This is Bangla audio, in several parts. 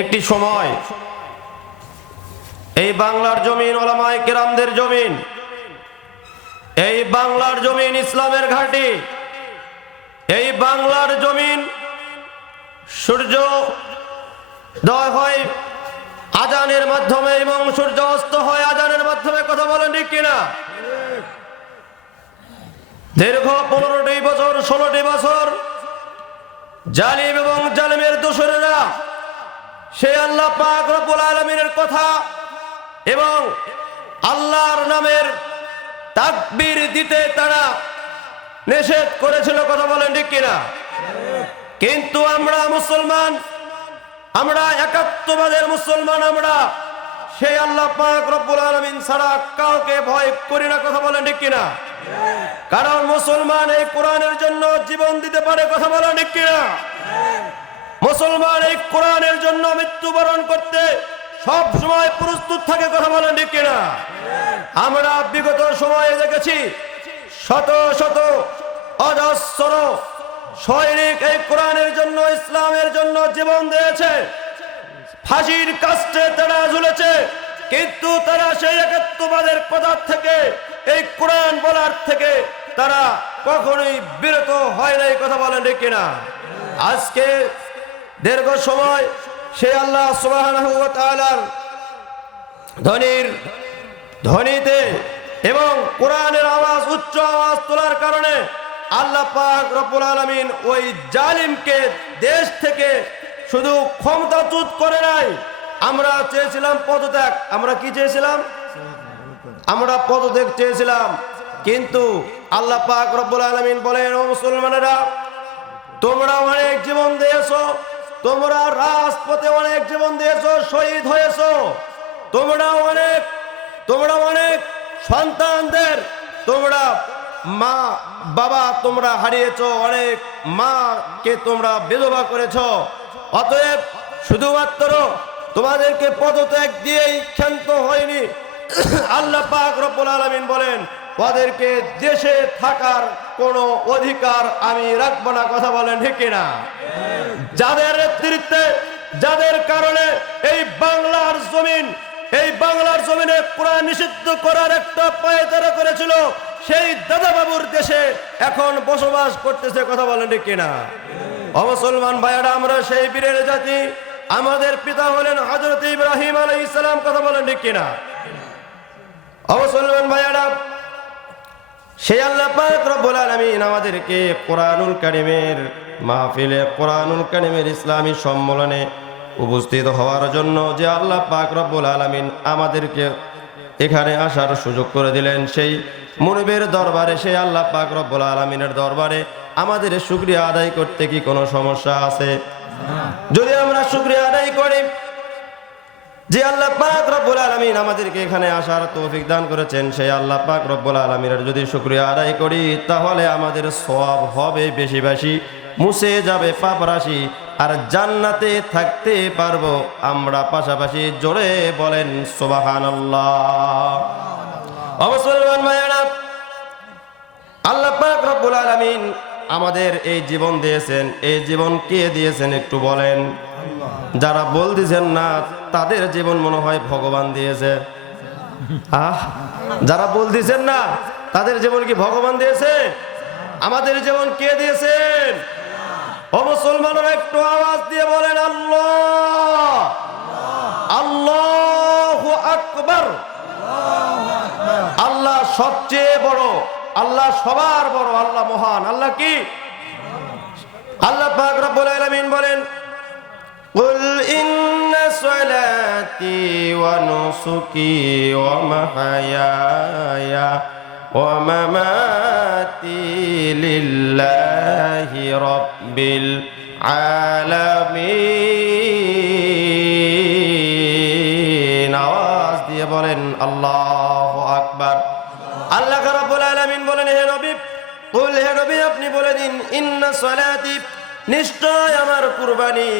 একটি সময় এই বাংলার জমিন ওলামায়ে কেরামদের জমিন, এই বাংলার জমিন ইসলামের ঘাঁটি, এই বাংলার জমিন সূর্যোদয় হয় আজানের মাধ্যমে এবং সূর্য অস্ত হয় আজানের মাধ্যমে। কথা বলেন ঠিক কিনা? দীর্ঘ 15টি বছর 16টি বছর জালিম এবং জালিমের দোসরেরা সেই আল্লাহ পাক রব্বুল আলামিনের কথা এবং আল্লাহর নামের তাকবীর দিতে তারা নিষেধ করেছিল। কথা বলেন ঠিক কিনা? কিন্তু আমরা মুসলমান, আমরা একাত্মবাদের মুসলমান, আমরা সেই আল্লাহ পাক রব্বুল আলামিন ছাড়া কাউকে ভয় করি না। কথা বলেন ঠিক কিনা? কারণ মুসলমান এই কোরআনের জন্য জীবন দিতে পারে। কথা বলেন ঠিক কিনা? মুসলমান এই কোরআনের জন্য মৃত্যুবরণ করতে সব সময় প্রস্তুত থাকে। কথা বলেন ঠিক কিনা? আমরা বিগত সময়ে দেখেছি শত শত অজস্র সৈনিক এই কোরআনের জন্য ইসলামের জন্য জীবন দিয়েছে, ফাঁসির কাস্টে তারা ঝুলেছে, কিন্তু তারা সেই একাত্মবাদের কথা থেকে, এই কোরআন বলার থেকে তারা কখনোই বিরত হয় নাই। কথা বলেন ঠিক কিনা? আজকে দীর্ঘ সময় সেই আল্লাহ সুবহানাহু ওয়া তাআলার ধ্বনিতে এবং কোরআনের আওয়াজ উচ্চ আওয়াজ তোলার কারণে আল্লাহ পাক রব্বুল আলামিন ওই জালিমকে দেশ থেকে শুধু ক্ষমতাচ্যুত করে নাই। আমরা চেয়েছিলাম পদত্যাগ। আমরা কি চেয়েছিলাম? আমরা পদত্যাগ চেয়েছিলাম, কিন্তু আল্লাহ পাক রব্বুল আলামিন বলেন, ও মুসলমানেরা, তোমরা অনেক জীবন দিয়েছো, তোমরা রাজপথে অনেক জীবন দিয়েছো, শহীদ হয়েছো, তোমরা অনেক সন্তানদের তোমরা মা বাবা তোমরা হারিয়েছো, অনেক মাকে তোমরা বিধবা করেছো। অতএব শুধুমাত্র তোমাদেরকে পদত্যাগ দিয়েই ক্ষান্ত হয়নি। আল্লাহ পাক রব্বুল আলামিন বলেন, ওদেরকে দেশে থাকার কোনো অধিকার আমি রাখবো না। কথা বলেন ঠিক কিনা? যাদের নেতৃত্বে, যাদের কারণে এই বাংলার জমিনে কোরআন নিষিদ্ধ করার একটা পায়তারা করেছিল, সেই দাদা বাবুর দেশে এখন বসবাস করতেছে। কথা বলেন ঠিক কিনা? মুসলমান ভাইয়েরা, আমরা সেই বীরের জাতি, আমাদের পিতা হলেন হযরত ইব্রাহিম আলাইহিস সালাম। কথা বলেন ঠিক কিনা? মুসলমান ভাইয়েরা, সেই আল্লাহ পাক রব্বুল আলামিন আমাদেরকে কোরআনুল কারীমের মাহফিলে, কোরআনুল কারীমের ইসলামী সম্মেলনে উপস্থিত হওয়ার জন্য যে আল্লাহ পাক রব্বুল আলামিন আমাদেরকে এখানে আসার সুযোগ করে দিলেন, সেই মুনিবের দরবারে, সেই আল্লাহ পাক রব্বুল আলামিনের দরবারে আমাদের শুকরিয়া আদায় করতে কি কোনো সমস্যা আছে? যদি আমরা শুকরিয়া আদায় করি যে আল্লাহ পাক রব্বুল আলামিন আমাদেরকে এখানে আসার তৌফিক দান করেছেন, সেই আল্লাহ পাক রব্বুল আলামিনের যদি শুকরিয়া আদায় করি, তাহলে আমাদের সওয়াব হবে বেশি বেশি, মুছে যাবে পাপ রাশি, আর জান্নাতে থাকতে পারবো আমরা। পাশাপাশি জোরে বলেন সুবহানাল্লাহ। মুসলমান ভাইয়েরা, আল্লাহ পাক রব্বুল আলামিন আমাদের এই জীবন দিয়েছেন, এই জীবন কে দিয়েছেন একটু বলেন? যারা বলতেছেন না, তাদের জীবন মনে হয় ভগবান দিয়েছে। যারা বলতেছেন না, তাদের জীবন কি ভগবান দিয়েছে? আমাদের জীবন কে দিয়েছেন? ও মুসলমানরা, একটু আওয়াজ দিয়ে বলেন আল্লাহ, আল্লাহু আকবার। আল্লাহ সবচেয়ে বড়, আল্লাহ সবার বড়, আল্লাহ মহান। আল্লাহ কি? আল্লাহ পাক রব্বুল আলামিন বলেন, কুল ইন্না সলাতি ওয়া নুসুকি ওয়া মাহয়ায়া ওয়া মামাতি লিল্লাহি রাব্বিল আলামিন। আওয়াজ দিয়ে বলেন আল্লাহু আকবার। আল্লাহ রাব্বুল আলামিন বলেন, হে নবী, কুল, হে নবী আপনি বলে দিন, ইন্না সলাতি, নিশ্চয় আমার কুরবানি,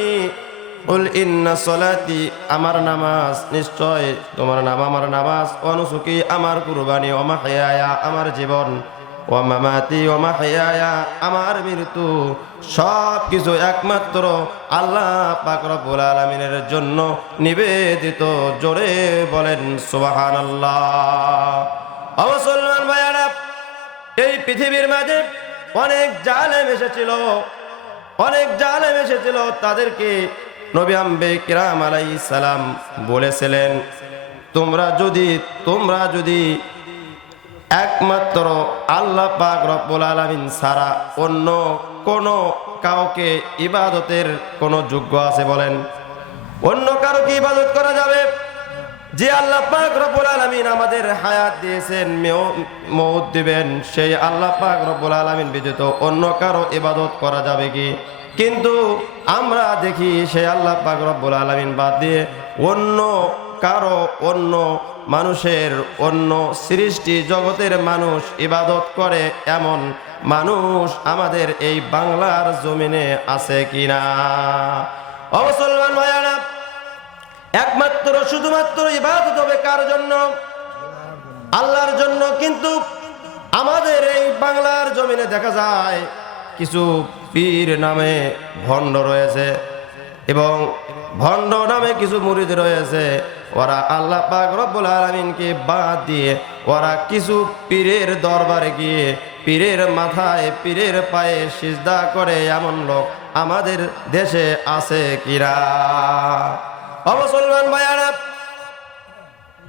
কুল ইন্না সলাতি, আমার নামাজ, নিশ্চয় তোমার নাম আমার নামাজ, ওয়া নুসুকি, আমার কুরবানি, ওয়া মাহয়ায়া, আমার জীবন, ওয়া মামাতি ওয়া মাহইয়ায়া, আমার মৃত্যু সব কিছু একমাত্র আল্লাহ পাক রব্বুল আলামিনের জন্য নিবেদিত। জোরে বলেন সুবহানাল্লাহ। ও মুসলমান ভাইয়ারা, এই পৃথিবীর মাঝে অনেক জালেম এসেছিল, অনেক জালেম এসেছিল। তাদেরকে নবী আম্বিয়া কিরাম আলাইহিস সালাম বলেছিলেন, তোমরা যদি একমাত্র আল্লাহ পাক রব্বুল আলামিন ছাড়া অন্য কোনো কাউকে ইবাদতের কোনো যোগ্য আছে বলেন? অন্য কারো কি ইবাদত করা যাবে? যে আল্লাহ পাক রব্বুল আলামিন আমাদের হায়াত দিয়েছেন, মওত দিবেন, সেই আল্লাহ পাক রব্বুল আলামিন ব্যতীত অন্য কারো ইবাদত করা যাবে কি? কিন্তু আমরা দেখি সেই আল্লাহ পাক রব্বুল আলামিন বাদ দিয়ে অন্য কারো, অন্য মানুষের, অন্য সৃষ্টি জগতের মানুষ ইবাদত করে, এমন মানুষ আমাদের এই বাংলার জমিনে আছে কিনা? ও মুসলমান ভাইয়ারা, একমাত্র শুধুমাত্র ইবাদত হবে কার জন্য? আল্লাহর জন্য। কিন্তু আমাদের এই বাংলার জমিনে দেখা যায় কিছু পীর নামে ভণ্ড রয়েছে এবং ভণ্ড নামে কিছু মুরিদ রয়েছে। ওরা আল্লাহ পাক রব্বুল আলামিনকে বাদ দিয়ে ওরা কিছু পীরের দরবারে গিয়ে পীরের মাথায়, পীরের পায়ে সিজদা করে, এমন লোক আমাদের দেশে আছে কিনা? ও মুসলমান ভাইয়ারা,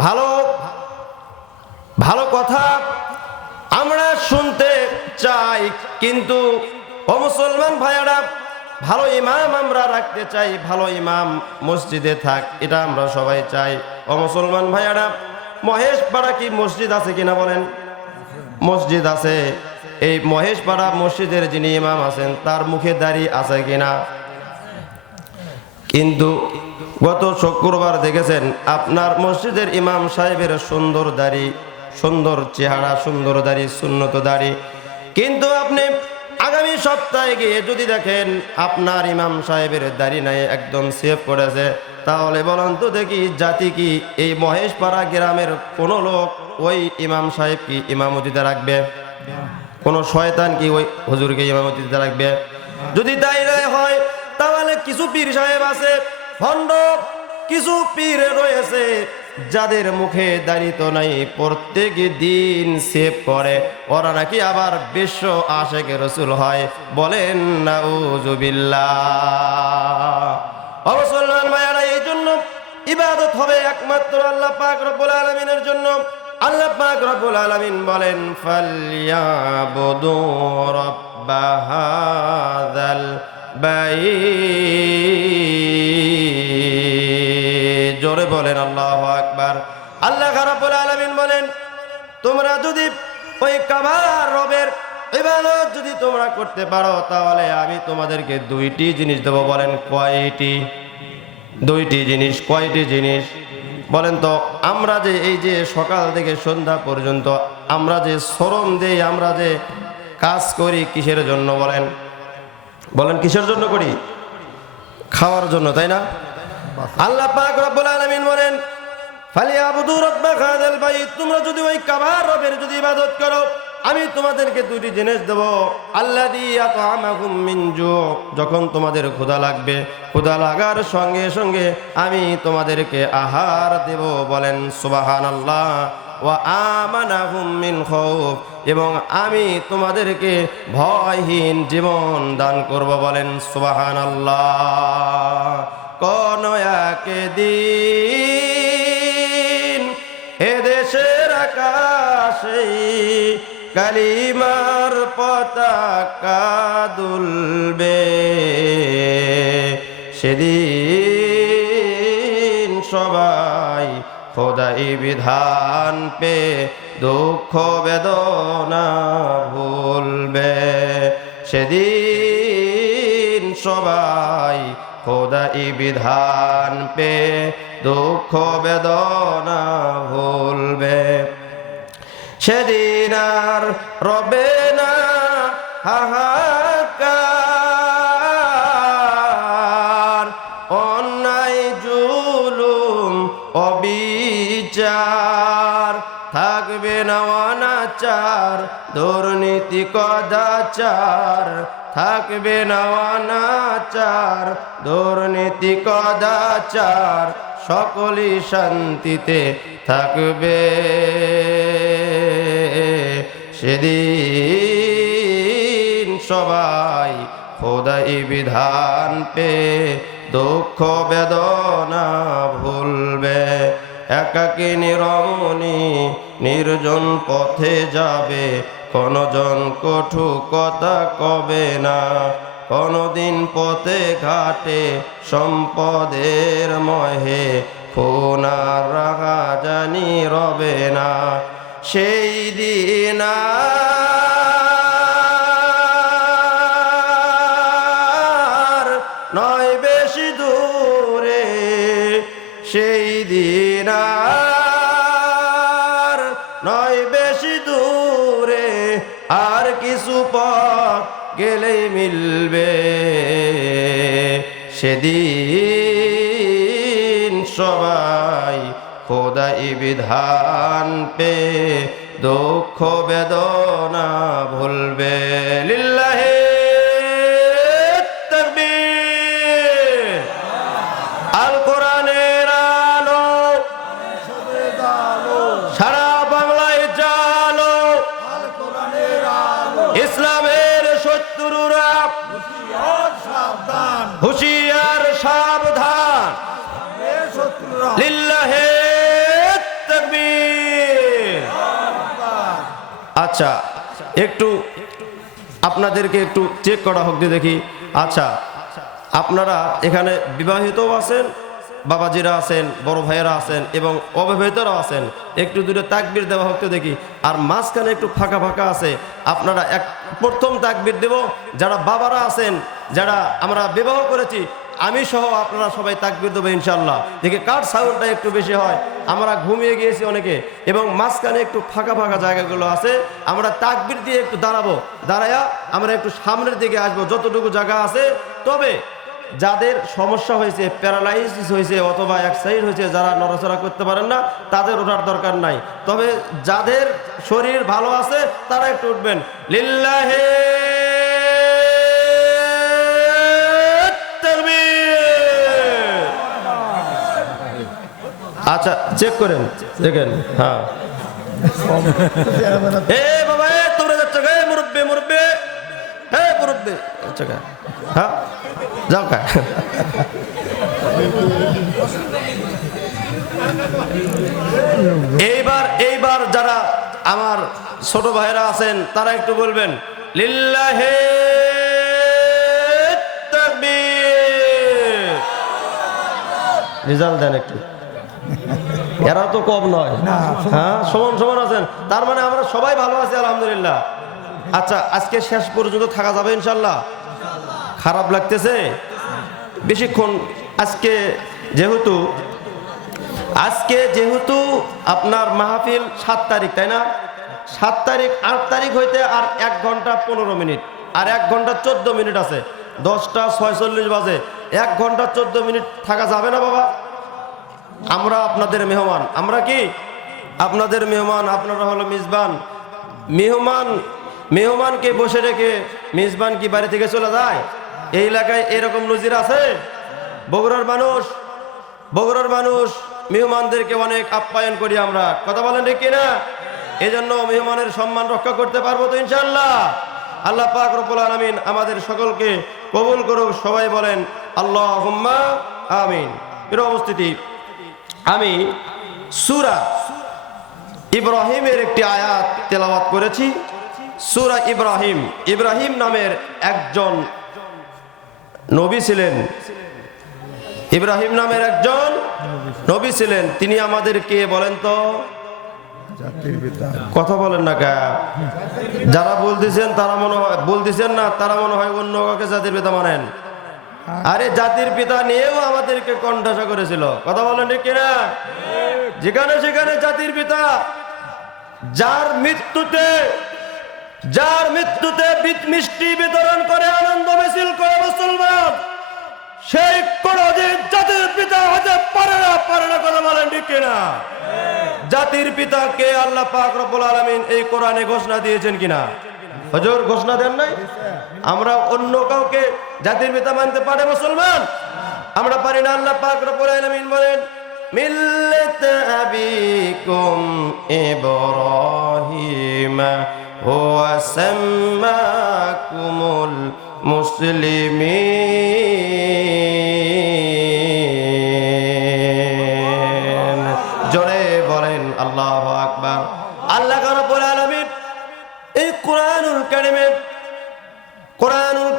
ভালো ভালো কথা আমরা শুনতে চাই, কিন্তু ও মুসলমান ভাইয়ারা, ভালো ইমাম আমরা রাখতে চাই, ভালো ইমাম মসজিদে থাক, এটা আমরা সবাই চাই। ও মুসলমান ভাইয়ারা, মহেশপাড়া কি মসজিদ আছে কিনা বলেন? মসজিদ আছে। এই মহেশপাড়া মসজিদের যিনি ইমাম আছেন তার মুখে দাড়ি আছে কিনা? কিন্তু গত শুক্রবার দেখেছেন আপনার মসজিদের ইমাম সাহেবের সুন্দর দাড়ি, সুন্দর চেহারা, সুন্দর দাড়ি, সুন্নত দাড়ি। কিন্তু আপনি আগামী সপ্তাহে গিয়ে যদি দেখেন আপনার ইমাম সাহেবের দাড়ি নাই, একদম সেভ করেছে, তাহলে বলুন তো দেখি, জাতি কি এই মহেশপাড়া গ্রামের কোনো লোক ওই ইমাম সাহেব কি ইমামতিতে রাখবে? কোন শয়তান কি ওই হুজুরকে ইমামতিতে রাখবে? যদি তাই হয়, তাহলে কিছু পীর সাহেব আছে ভণ্ড, কিছু পীর রয়েছে যাদের মুখে দাড়ি তো নাই, প্রত্যেক দিন সেভ করে, ওরা নাকি আবার বিশ্ব আশেক রাসূল হয়। বলেন নাউজুবিল্লাহ। ও মুসলমান ভাইয়ারা, এই জন্য ইবাদত হবে একমাত্র আল্লাহ পাক রব্বুল আলামিনের জন্য। আল্লাহ পাক রব্বুল আলামিন বলেন, ফালইয়াবুদু রাব্বা হাযাল বাইত। জোরে বলেন আল্লাহু আকবার। আল্লাহ রাব্বুল আলামিন বলেন, তোমরা যদি ওই কাবার রবের ইবাদত যদি তোমরা করতে পারো, তাহলে আমি তোমাদেরকে দুইটি জিনিস দেব। বলেন কয়টি? দুইটি জিনিস। কয়টি জিনিস বলেন তো? আমরা যে এই যে সকাল থেকে সন্ধ্যা পর্যন্ত আমরা যে শ্রম দেই, আমরা যে কাজ করি, কিসের জন্য বলেন? বলেন কিসের জন্য করি? খাওয়ার জন্য, তাই না? আল্লাহ পাক রব্বুল আলামিন বলেন, ফালিয়াবুদু রাব্বা হাযাল বাইত। তোমরা যদি ওই কাবার রবের যদি ইবাদত করো, আমি তোমাদেরকে দুটি জিনিস দেব। আল্লাযী আত'আমাকুম মিন জু', যখন তোমাদের ক্ষুধা লাগবে, ক্ষুধা লাগার সঙ্গে সঙ্গে আমি তোমাদেরকে আহার দেব। বলেন সুবহানাল্লাহ। ওয়া আমানাহুম মিন খাউফ, এবং আমি তোমাদেরকে ভয়হীন জীবন দান করব। বলেন সুবহানাল্লাহ। কোন একদিন এদেশের আকাশে কালিমার পতাকা দুলবে, সেদিন সবাই খোদাই বিধান পে দুঃখ বেদনা ভুলবে। সেদিন সবাই খোদাই বিধান পে দুঃখ বেদনা ভুলবে। সেদিন আর রবে না হাহাকার, অন্যায় জুলুম অবিচার, থাকবে না অনাচার। অনাচার, দুর্নীতি কদাচার, থাকবে না অনাচার, দুর্নীতি কদাচার, সকলই শান্তিতে থাকবে। সেদিন সবাই খোদাই বিধান পে দুঃখ বেদনা ভুলবে। একাকিনী রমণী নির্জন পথে যাবে, কোনজন কটু কথা কবে না। কোনদিন পথে ঘাটে সম্পদের মহে খুনার রাখা জানি রবে না। সেই দিন আর নয় বেশি দূরে, সেই দিন আর নয় বেশি দূরে, আর কিছু পথ গেলেই মিলবে। সেদিন সবাই খোদাই বিধান পে দুঃখ বেদনা ভুলবে। লিল্লাহে তাকবীর। আল কোরআনের আলো সারা বাংলায় জালো, ইসলামের শত্রুরা হুঁশিয়ার সাবধান। লিল্লাহে তাকবীর। আচ্ছা, একটু আপনাদেরকে একটু চেক করা হোক দেখি। আচ্ছা, আপনারা এখানে বিবাহিত আছেন, বাবাজিরা আছেন, বড় ভাইয়েরা আছেন এবং অবিবাহিতরাও আছেন। একটু দূরে তাকবীর দেওয়া হোক দেখি। আর মাঝখানে একটু ফাঁকা ফাঁকা আছে, আপনারা প্রথম তাকবীর দেব। যারা বাবারা আছেন, যারা আমরা বিবাহ করেছি, আমি সহ আপনারা সবাই তাকবীর দেবো ইনশাল্লাহ। দেখি কার সাউন্ডটা একটু বেশি হয়। আমরা ঘুমিয়ে গিয়েছি অনেকে, এবং মাঝখানে একটু ফাঁকা ফাঁকা জায়গাগুলো আছে, আমরা তাকবীর দিয়ে একটু দাঁড়াবো। দাঁড়ায়া আমরা একটু সামনের দিকে আসবো যতটুকু জায়গা আছে। তবে যাদের সমস্যা হয়েছে, প্যারালাইসিস হয়েছে অথবা অ্যাক্সাইড হয়েছে, যারা নড়াচড়া করতে পারেন না, তাদের ওঠার দরকার নাই। তবে যাদের শরীর ভালো আছে তারা একটু উঠবেন। লিল্লাহে তাকবীর। আচ্ছা, চেক করেন, দেখেন। হ্যাঁ, এ বাবা, এ তোমরা যাচ্ছ গে মুরব্বি, মুরব্বি, হে মুরব্বি, আচ্ছা, হ্যাঁ যাও কা। এইবার যারা আমার ছোট ভাইরা আছেন তারা একটু বলবেন লিল্লাহে তাকবীর। রেজাল্ট দেন একটু, এরা তো কম নয়, হ্যাঁ সমান সমান আছেন। তার মানে আমরা সবাই ভালো আছি আলহামদুলিল্লাহ। আচ্ছা, আজকে শেষ পর্যন্ত থাকা যাবে ইনশাল্লাহ? খারাপ লাগতেছে বেশিক্ষণ? আজকে যেহেতু আপনার মাহফিল 7 তারিখ, তাই না? 7 তারিখ, 8 তারিখ হইতে আর 1 ঘন্টা 15 মিনিট, আর 1 ঘন্টা 14 মিনিট আছে। 10:46 বাজে, 1 ঘন্টা 14 মিনিট থাকা যাবে না বাবা? আমরা আপনাদের মেহমান। আমরা কি আপনাদের মেহমান? আপনারা হলো মিজবান। মেহমানকে বসে রেখে মিজবান কি বাড়ি থেকে চলে যায়? এই এলাকায় এরকম নজির আছে? বগুড়ার মানুষ মেহমানদেরকে অনেক আপ্যায়ন করি আমরা, কথা বলেন ঠিক কিনা? এই জন্য মেহমানের সম্মান রক্ষা করতে পারবো তো ইনশাআল্লাহ? আল্লাহ পাক রব্বুল আলামিন আমাদের সকলকে কবুল করুক। সবাই বলেন আল্লাহুম্মা আমিন। এর উপস্থিতি, আমি সূরা ইব্রাহিমের একটি আয়াত তেলাওয়াত করেছি। সূরা ইব্রাহিম নামের একজন নবী ছিলেন। ইব্রাহিম নামের একজন নবী ছিলেন। তিনি আমাদেরকে বলেন তো, কথা বলেন না কা? যারা বলতেছেন তারা মনে হয় বলতেছেন না, তারা মনে হয় অন্য কাউকে জাতির পিতা মানেন। আরে জাতির পিতা নিয়েও আমাদেরকে কণ্ঠাসা করেছিল, কথা বলেন ঠিক কিনা? যেখানে সেখানে জাতির পিতা, যার মৃত্যুতে মিষ্টি বিতরণ করে আনন্দ মিছিল করে মুসলমান, সেই কোনদিন জাতির পিতা হতে পারে না, কথা বলে বলেন ঠিক কিনা? জাতির পিতা কে? আল্লাহ পাক রব্বুল আলামিন এই কোরআনে ঘোষণা দিয়েছেন কিনা? হুজুর ঘোষণা দেন নাই? আমরা অন্য কাউকে জাতির পিতা মানতে পারে মুসলমান? আমরা পারি না। আল্লাহ পাক রব্বুল আলামিন বলেন মিল্লাত আবিকুম ইব্রাহিম হুয়া সাম্মাকুমুল মুসলিমিন। জোরে বলেন আল্লাহু আকবার। আল্লাহ রাব্বুল আলামিন এই কোরআনুল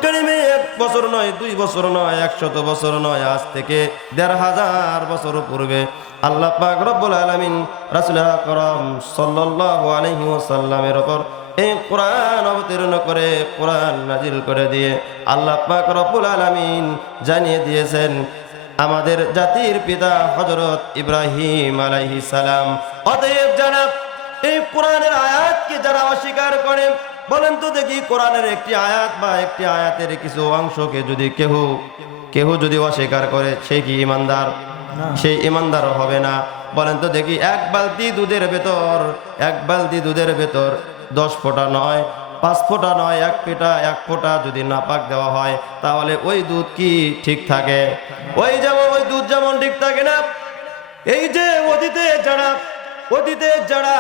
কারীমে 1 বছর নয়, 2 বছর নয়, 100 বছর নয়, আজ থেকে 1500 বছর পূর্বে আল্লাহ পাক রব্বুল আলামিন রাসূল আকরাম সাল্লাল্লাহু আলাইহি ওয়াসাল্লামের উপর এই কোরআন অবতীর্ণ করে, কোরআন নাজিল করে দিয়ে আল্লাহ পাক রব্বুল আলামিন জানিয়ে দিয়েছেন আমাদের জাতির পিতা হযরত ইব্রাহিম আলাইহিস সালাম। অতএব যারা এই কোরআনের আয়াতকে যারা অস্বীকার করে, বলেন তো দেখি কোরআনের একটি আয়াত বা একটি আয়াতের কিছু অংশকে যদি কেহ যদি অস্বীকার করে, সে কি ঈমানদার? সেই ঈমানদার হবে না। বলেন তো দেখি এক বালতি দুধের ভেতর 10 ফোঁটা নয়, 5 ফোঁটা নয়, 1 ফোঁটা যদি নাপাক দেওয়া হয়, তাহলে ওই দুধ কি ঠিক থাকে? ওই দুধ যেমন ঠিক থাকে না, এই যে অতীতে যারা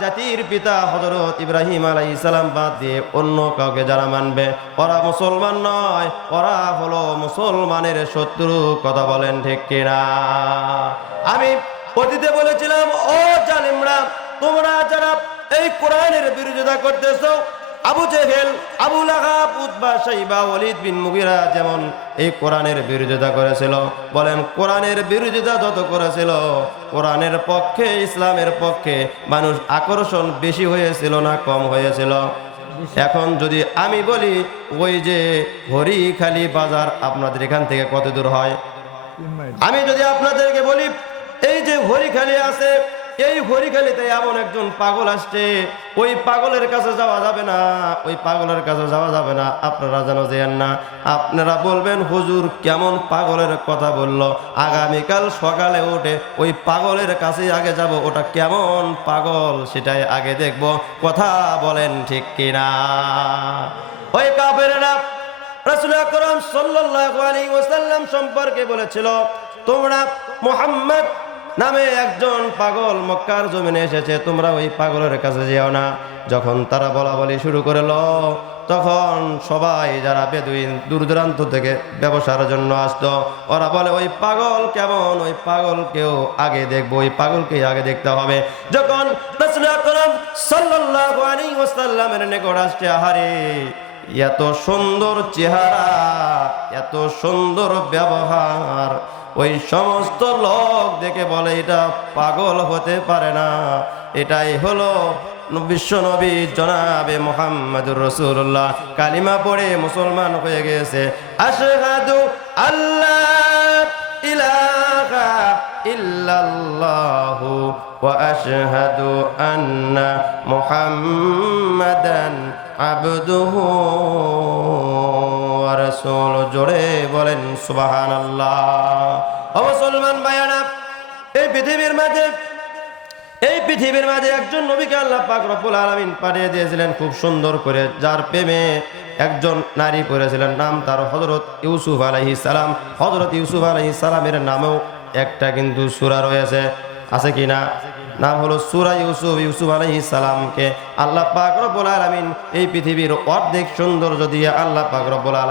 জাতির পিতা হযরত ইব্রাহিম আলাইহিস সালাম বাদ দিয়ে অন্য কাউকে যারা মানবে, ওরা মুসলমান নয়, ওরা হলো মুসলমানের শত্রু। কথা বলেন ঠিক কিনা? আমি অতীতে বলেছিলাম, ও জালিমরা, তোমরা যারা এই কোরআনের বিরোধিতা করতেছো, আবু জেহেল, আবু লাহাব, উতবা, শাইবা, ওয়ালিদ বিন মুগিরা যেমন এই কোরআনের বিরোধিতা করেছিল, বলেন কোরআনের বিরোধিতা যত করেছিল, কোরআনের পক্ষে, ইসলামের পক্ষে মানুষ আকর্ষণ বেশি হয়েছিল না কম হয়েছিল? এখন যদি আমি বলি, ওই যে হরিখালি বাজার আপনাদের এখান থেকে কত দূর হয়? আমি যদি আপনাদেরকে বলি এই যে হরিখালি আছে, এই হরিখালিতে এমন একজন পাগল আসছে, ওই পাগলের কাছে যাওয়া যাবে না, ওই পাগলের কাছে যাওয়া যাবে না, আপনারা যেন যেন না। আপনারা বলবেন হুজুর কেমন পাগলের কথা বললো, আগামীকাল সকালে উঠে ওই পাগলের কাছে আগে যাব, ওটা কেমন পাগল সেটাই আগে দেখব। কথা বলেন ঠিক কিনা? ওই কাফেরেরা রাসূল আকরাম সাল্লাল্লাহু আলাইহি ওয়াসাল্লাম সম্পর্কে বলেছিল, তোমরা মুহাম্মদ নামে একজন পাগল মক্কার জমিনে এসেছে, তোমরা ওই পাগলের কাছে যেও না। যখন তারা বলা বলি শুরু করলো, তখন সবাই যারা বেদুইন দূর দূরান্ত থেকে ব্যবসার জন্য আসতো, ওরা বলে ওই পাগল কেমন, ওই পাগলকেও আগে দেখবো, ওই পাগলকে আগে দেখতে হবে। যখন রাসূল আকরাম সাল্লাল্লাহু আলাইহি ওয়াসাল্লামের নিকট আসছে, আহারে এত সুন্দর চেহারা, এত সুন্দর ব্যবহার, ওই সমস্ত লোক দেখে বলে এটা পাগল হতে পারে না, এটাই হলো বিশ্বনবী জনাবে মুহাম্মদুর রাসূলুল্লাহ। কালিমা পড়ে মুসলমান হয়ে গেছে। আশহাদু আল্লা ইলাহা ইল্লাল্লাহু ওয়া আশহাদু আন্না মুহাম্মাদান আবদুহু ওয়া রাসূলুহু। জোরে বলেন সুবহানাল্লাহ। ও মুসলমান ভাইরা, এই পৃথিবীর মাঝে একজন নবীকে আল্লাহ পাক রব্বুল আলামিন পাঠিয়ে দিয়েছিলেন খুব সুন্দর করে, যার প্রেমে একজন নারী পড়েছিলেন, নাম তার হযরত ইউসুফ আলাইহিস সালাম। হযরত ইউসুফ আলাইহিস সালামের নামেও একটা কিন্তু সূরা রয়েছে, আছে কিনা? নাম হলো সূরা ইউসুফ। ইউসুফ আলাইহিস সালামকে আল্লাহ পাক রব্বুল আলামিন এই পৃথিবীর অর্ধেক সৌন্দর্য দিয়ে আল্লাহ পাক রব্বুল আলামিন